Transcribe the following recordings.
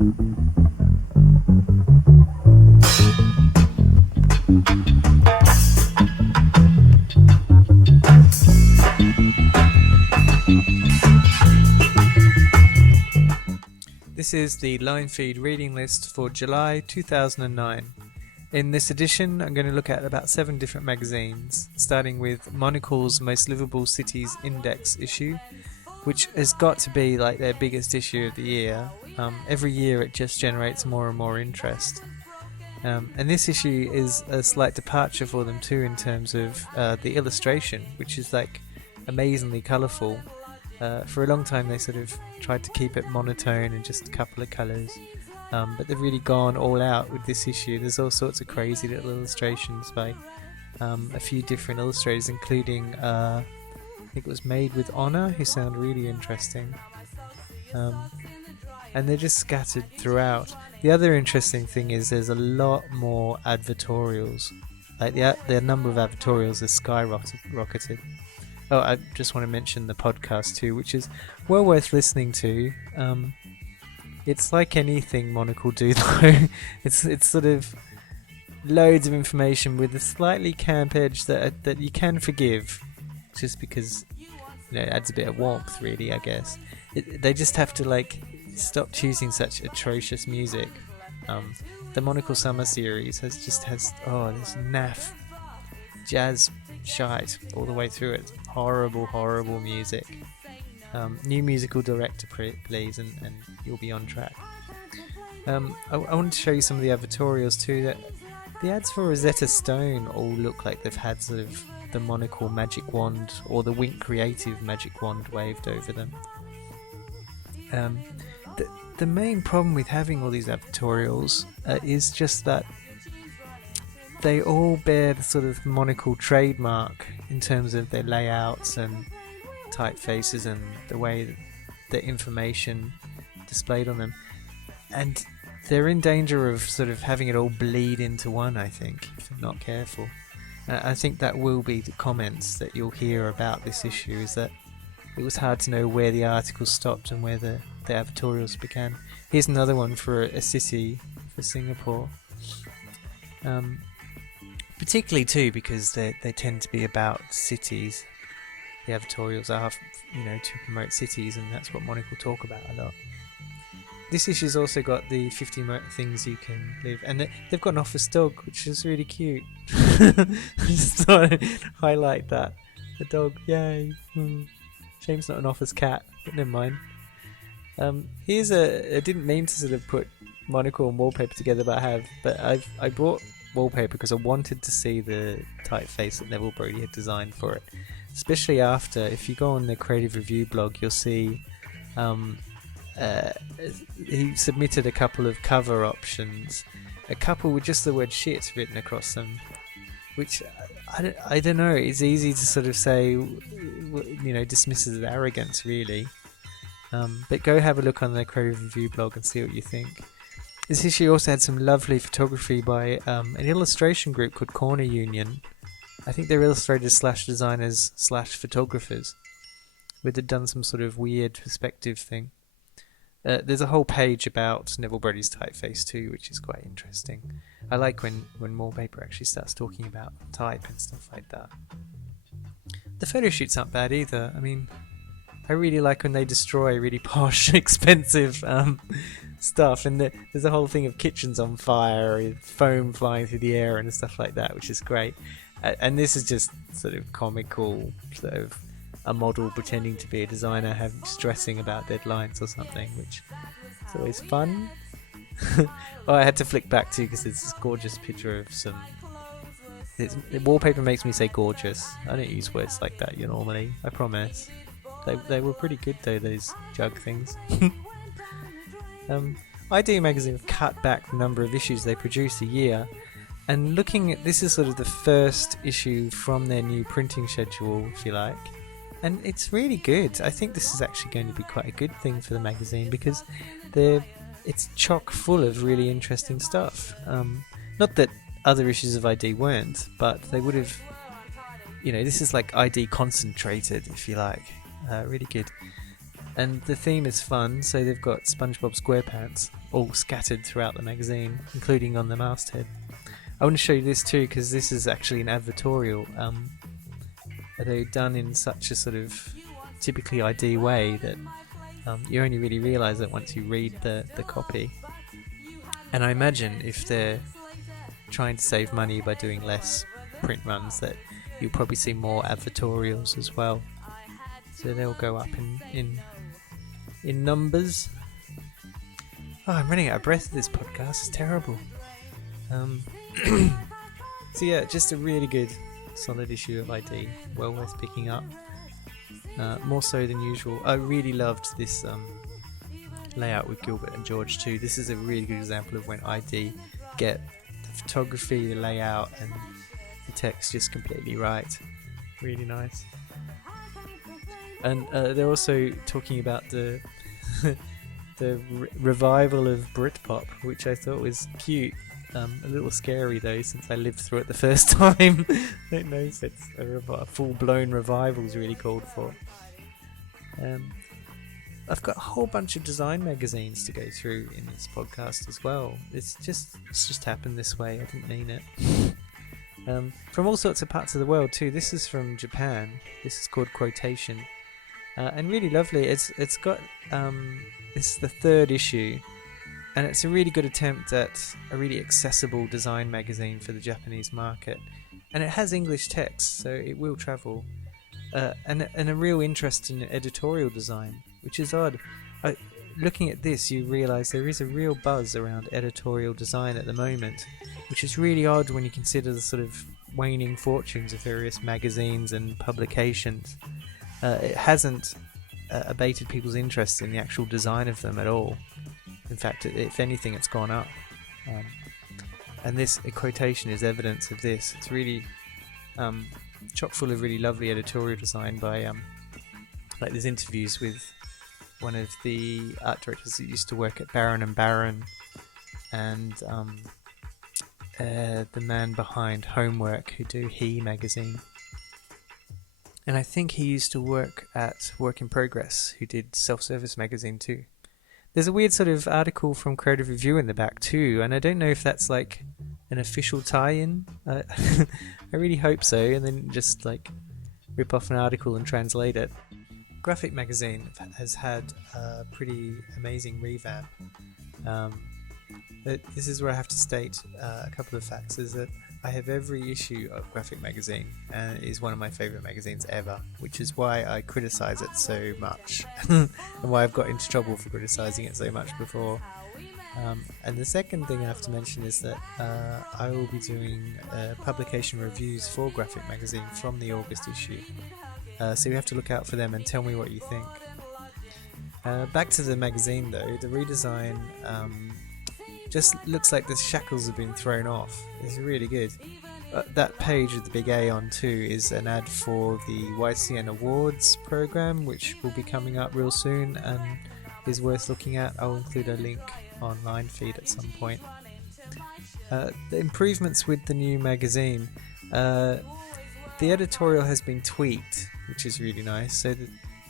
This is the Linefeed reading list for July 2009. In this edition, I'm going to look at about 7 different magazines, starting with Monocle's Most Livable Cities Index issue, which has got to be like their biggest issue of the year. Every year it just generates more and more interest. And this issue is a slight departure for them too in terms of the illustration, which is like amazingly colourful. For a long time they sort of tried to keep it monotone and just a couple of colours, but they've really gone all out with this issue. There's all sorts of crazy little illustrations by a few different illustrators, including I think it was Made with Honor, who sound really interesting, and they're just scattered throughout. The other interesting thing is there's a lot more advertorials. Like the number of advertorials has skyrocketed. Oh, I just want to mention the podcast too, which is well worth listening to. It's like anything Monocle do though. It's sort of loads of information with a slightly camp edge that you can forgive, just because it adds a bit of warmth, really, I guess. They just have to like stop choosing such atrocious music. The Monocle Summer series has this naff jazz shite all the way through it. Horrible music. New musical director, please, and you'll be on track. I wanted to show you some of the advertorials too. That the ads for Rosetta Stone all look like they've had sort of the Monocle magic wand or the Wink Creative magic wand waved over them. The main problem with having all these advertorials is just that they all bear the sort of Monocle trademark in terms of their layouts and typefaces and the way that the information displayed on them, and they're in danger of sort of having it all bleed into one, I think, if they're not careful. I think that will be the comments that you'll hear about this issue, is that it was hard to know where the article stopped and where the advertorials began. Here's another one for a city, for Singapore. Particularly too because they tend to be about cities. The advertorials are, to promote cities, and that's what Monocle talk about a lot. This issue's also got the 50 things you can live, and they've got an office dog, which is really cute. I just thought I'd highlight that. The dog, yay. Shame it's not an office cat, but never mind. Here's I didn't mean to sort of put Monocle and Wallpaper together, but I have. But I brought Wallpaper because I wanted to see the typeface that Neville Brody had designed for it. Especially after, if you go on the Creative Review blog, you'll see he submitted a couple of cover options, a couple with just the word shit written across them, which I don't know, it's easy to sort of say, dismiss as arrogance, really. But go have a look on the Creative Review blog and see what you think. This issue also had some lovely photography by an illustration group called Corner Union. I think they're illustrators / designers / photographers, where they'd done some sort of weird perspective thing. There's a whole page about Neville Brody's typeface too, which is quite interesting. I like when Wallpaper actually starts talking about type and stuff like that. The photo shoots aren't bad either. I mean, I really like when they destroy really posh, expensive stuff, and there's a whole thing of kitchens on fire, with foam flying through the air and stuff like that, which is great. And this is just sort of comical, sort of a model pretending to be a designer, stressing about deadlines or something, which is always fun. Oh, I had to flick back too because it's this gorgeous picture of some. Wallpaper makes me say gorgeous. I don't use words like that normally, I promise. They were pretty good though, those jug things. ID Magazine have cut back the number of issues they produce a year, and looking at this is sort of the first issue from their new printing schedule, if you like, and it's really good. I think this is actually going to be quite a good thing for the magazine because it's chock full of really interesting stuff. Not that other issues of ID weren't, but they would have, this is like ID concentrated, if you like. Really good. And the theme is fun, so they've got SpongeBob SquarePants all scattered throughout the magazine, including on the masthead. I want to show you this too, because this is actually an advertorial. They're done in such a sort of typically ID way that you only really realise it once you read the copy. And I imagine if they're trying to save money by doing less print runs, that you'll probably see more advertorials as well. So they'll go up in numbers. Oh, I'm running out of breath of this podcast. It's terrible. So yeah, just a really good, solid issue of ID. Well worth picking up. More so than usual. I really loved this layout with Gilbert and George too. This is a really good example of when ID get the photography, the layout, and the text just completely right. Really nice. And they're also talking about the revival of Britpop, which I thought was cute. A little scary though, since I lived through it the first time. I don't know if it's a full-blown revival is really called for. I've got a whole bunch of design magazines to go through in this podcast as well. It's just happened this way. I didn't mean it. From all sorts of parts of the world too. This is from Japan. This is called Quotation, and really lovely. It's got this is the 3rd issue. And it's a really good attempt at a really accessible design magazine for the Japanese market. And it has English text, so it will travel. And a real interest in editorial design, which is odd. Looking at this, you realise there is a real buzz around editorial design at the moment, which is really odd when you consider the sort of waning fortunes of various magazines and publications. It hasn't abated people's interest in the actual design of them at all. In fact, if anything, it's gone up. And this Quotation is evidence of this. It's really chock full of really lovely editorial design by like there's interviews with one of the art directors that used to work at Baron and Baron, and the man behind Homework, who do He magazine. And I think he used to work at Work in Progress, who did Self-Service magazine too. There's a weird sort of article from Creative Review in the back too, and I don't know if that's like an official tie-in. I really hope so, and then just like rip off an article and translate it. Grafik magazine has had a pretty amazing revamp. This is where I have to state a couple of facts, is that I have every issue of Grafik magazine, and it is one of my favourite magazines ever, which is why I criticise it so much, and why I've got into trouble for criticising it so much before. And the second thing I have to mention is that I will be doing publication reviews for Grafik magazine from the August issue, so you have to look out for them and tell me what you think. Back to the magazine though, the redesign just looks like the shackles have been thrown off. It's really good. That page with the big A on too is an ad for the YCN Awards program, which will be coming up real soon and is worth looking at. I'll include a link on Linefeed at some point. The improvements with the new magazine. The editorial has been tweaked, which is really nice. So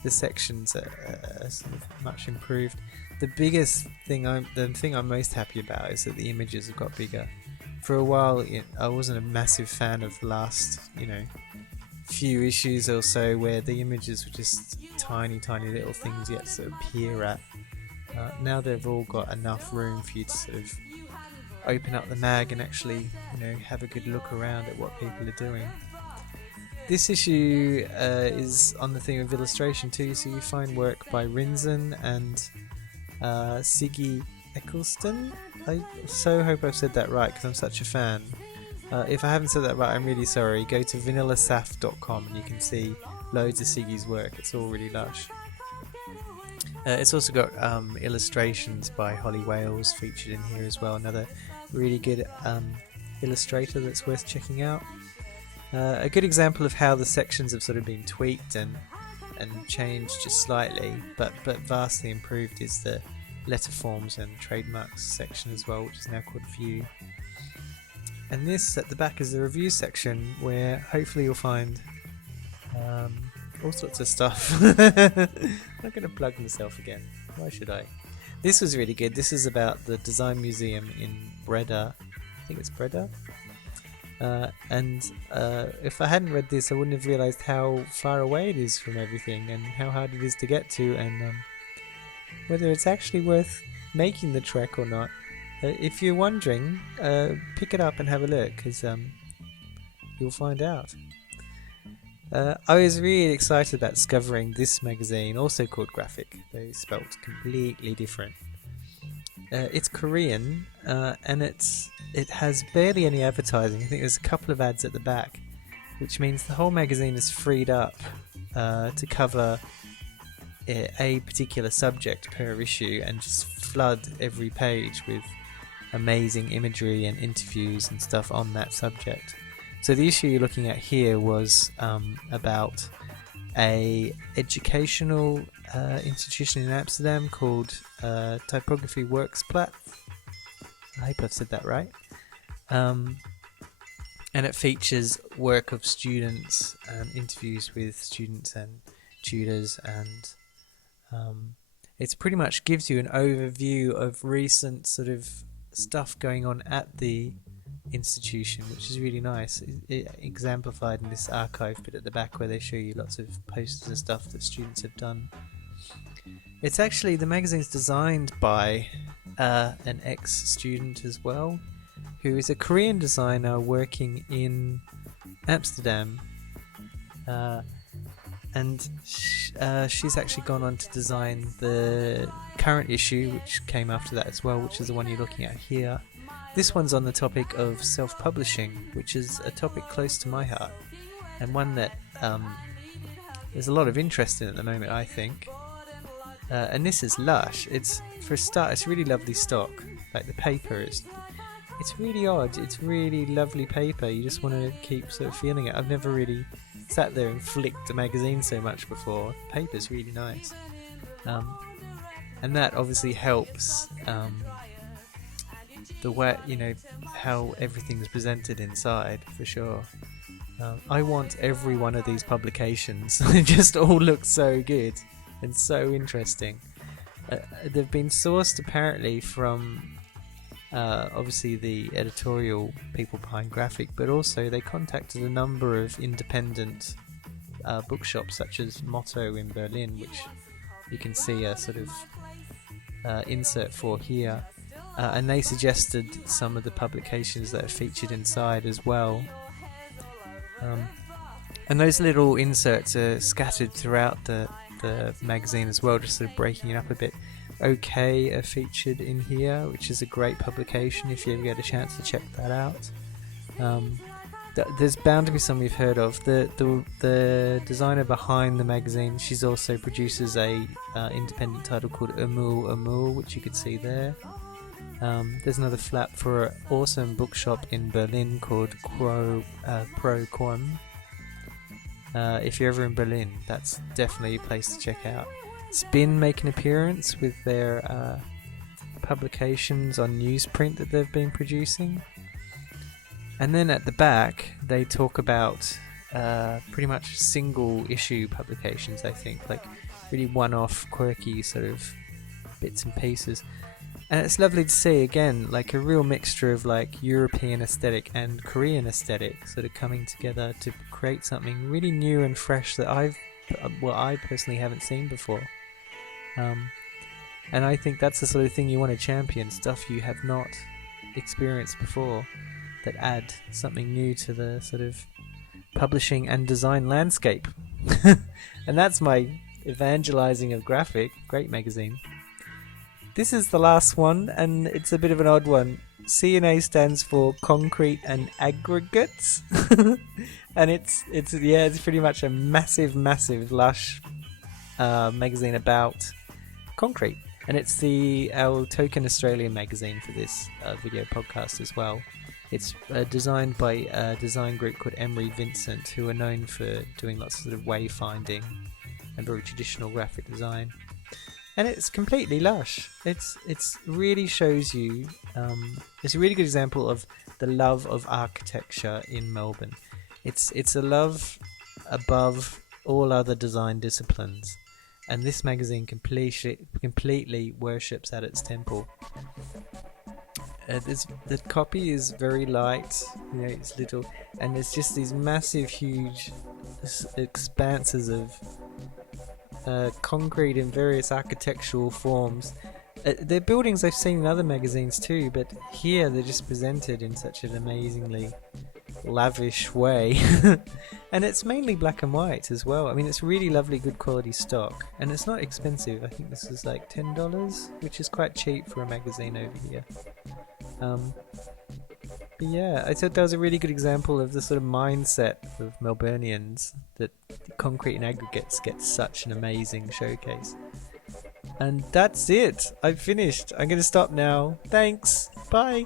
the sections are sort of much improved. The biggest thing, the thing I'm most happy about is that the images have got bigger. For a while, I wasn't a massive fan of the last, few issues or so where the images were just tiny little things you had to sort of peer at. Now they've all got enough room for you to sort of open up the mag and actually, have a good look around at what people are doing. This issue is on the theme of illustration too, so you find work by Rinzen and Siggy Eccleston. I so hope I've said that right because I'm such a fan. If I haven't said that right, I'm really sorry. Go to vanillasaf.com and you can see loads of Siggy's work. It's all really lush. It's also got illustrations by Holly Wales featured in here as well. Another really good illustrator that's worth checking out. A good example of how the sections have sort of been tweaked and changed just slightly, but vastly improved, is the letter forms and trademarks section as well, which is now called View. And this at the back is the review section, where hopefully you'll find all sorts of stuff. I'm not going to plug myself again. Why should I? This was really good. This is about the Design Museum in Breda. I think it's Breda. And if I hadn't read this, I wouldn't have realised how far away it is from everything and how hard it is to get to, and whether it's actually worth making the trek or not. If you're wondering, pick it up and have a look, because you'll find out. I was really excited about discovering this magazine, also called Grafik, though spelled completely different. It's Korean, and it has barely any advertising. I think there's a couple of ads at the back, which means the whole magazine is freed up to cover a particular subject per issue and just flood every page with amazing imagery and interviews and stuff on that subject. So the issue you're looking at here was about a educational institution in Amsterdam called Typography Worksplat. I hope I've said that right. And it features work of students and interviews with students and tutors, and it pretty much gives you an overview of recent sort of stuff going on at the institution, which is really nice. It exemplified in this archive bit at the back where they show you lots of posters and stuff that students have done. It's actually, the magazine's designed by an ex-student as well, who is a Korean designer working in Amsterdam, and she's actually gone on to design the current issue, which came after that as well, which is the one you're looking at here. This one's on the topic of self-publishing, which is a topic close to my heart, and one that there's a lot of interest in at the moment, I think. And this is lush. It's, for a start, it's really lovely stock. Like the paper is, it's really odd. It's really lovely paper. You just want to keep sort of feeling it. I've never really sat there and flicked a magazine so much before. The paper's really nice, and that obviously helps. The way, you know, how everything's presented inside, for sure. I want every one of these publications. They just all look so good and so interesting. They've been sourced apparently from obviously the editorial people behind Grafik, but also they contacted a number of independent bookshops such as Motto in Berlin, which you can see a sort of insert for here. And they suggested some of the publications that are featured inside as well. And those little inserts are scattered throughout the magazine as well, just sort of breaking it up a bit. OK are featured in here, which is a great publication if you ever get a chance to check that out. There's bound to be some you've heard of. The designer behind the magazine, she's also produces a independent title called Amul, which you could see there. There's another flap for an awesome bookshop in Berlin called Pro Quorum. If you're ever in Berlin, that's definitely a place to check out. Spin make an appearance with their publications on newsprint that they've been producing. And then at the back, they talk about pretty much single issue publications, I think, like really one-off, quirky sort of bits and pieces. And it's lovely to see, again, like a real mixture of like European aesthetic and Korean aesthetic sort of coming together to create something really new and fresh that I personally haven't seen before. And I think that's the sort of thing you want to champion, stuff you have not experienced before that add something new to the sort of publishing and design landscape. And that's my evangelizing of Grafik. Great magazine. This is the last one, and it's a bit of an odd one. C&A stands for Concrete and Aggregates, and it's pretty much a massive lush magazine about concrete, and it's our token Australian magazine for this video podcast as well. It's designed by a design group called EmeryVincent, who are known for doing lots of sort of wayfinding and very traditional graphic design. And it's completely lush. It's really shows you. It's a really good example of the love of architecture in Melbourne. It's a love above all other design disciplines, and this magazine completely worships at its temple. The copy is very light, it's little, and it's just these massive, huge expanses of concrete in various architectural forms. They're buildings I've seen in other magazines too, but here they're just presented in such an amazingly lavish way. And it's mainly black and white as well. I mean, it's really lovely, good quality stock, and it's not expensive. I think this is like $10, which is quite cheap for a magazine over here. But yeah, I thought that was a really good example of the sort of mindset of Melburnians, that concrete and aggregates get such an amazing showcase. And that's it. I've finished. I'm going to stop now. Thanks. Bye.